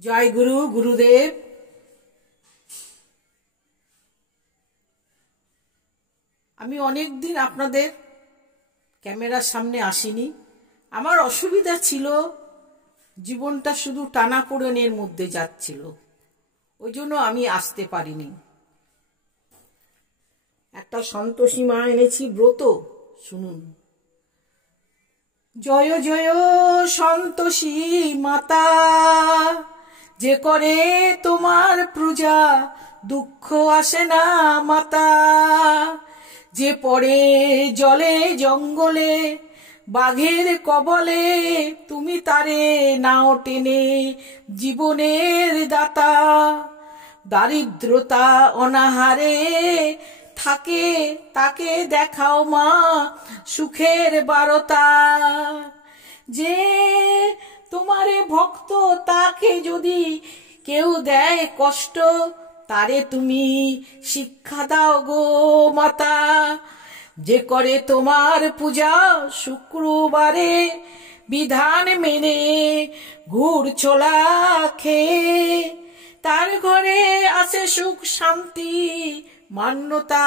জয় গুরু গুরুদেব। আমি অনেকদিন আপনাদের ক্যামেরার সামনে আসিনি। আমার অসুবিধা ছিল, জীবনটা শুধু টানাপোড়েনের মধ্যে যাচ্ছিল, ওই জন্য আমি আসতে পারিনি। একটা সন্তোষী মা এনেছি ব্রত, শুনুন। জয় জয় সন্তোষী মাতা, যে করে তোমার পূজা দুঃখ আসে না মাতা। যে পড়ে জলে জঙ্গলে বাঘের কবলে, তুমি তারে নাও টেনে জীবনের দাতা। দারিদ্রতা অনাহারে থাকে তাকে দেখাও মা সুখের বারতা। যে তোমারে ভক্ত তাকে যদি কেউ দেয় কষ্ট, তারে তুমি শিক্ষা দাও গো মাতা। যে করে তোমার পূজা শুক্রবারে বিধান মেনে গুড় ছোলা খেয়ে, তার ঘরে আসে সুখ শান্তি মান্যতা।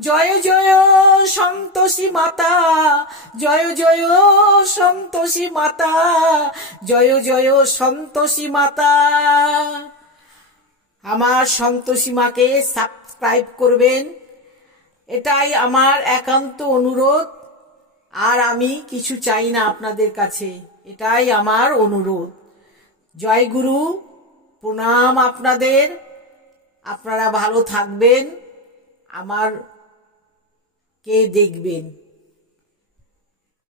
জয় জয় সন্তোষী মাতা, জয় জয় সন্তোষী মাতা, জয় জয় সন্তোষী মাতা। আমার সন্তোষী মাকে সাবস্ক্রাইব করবেন, এটাই আমার একান্ত অনুরোধ। আর আমি কিছু চাই না আপনাদের কাছে, এটাই আমার অনুরোধ। জয় গুরু, প্রণাম আপনাদের। আপনারা ভালো থাকবেন, আমার কে দেখবেন।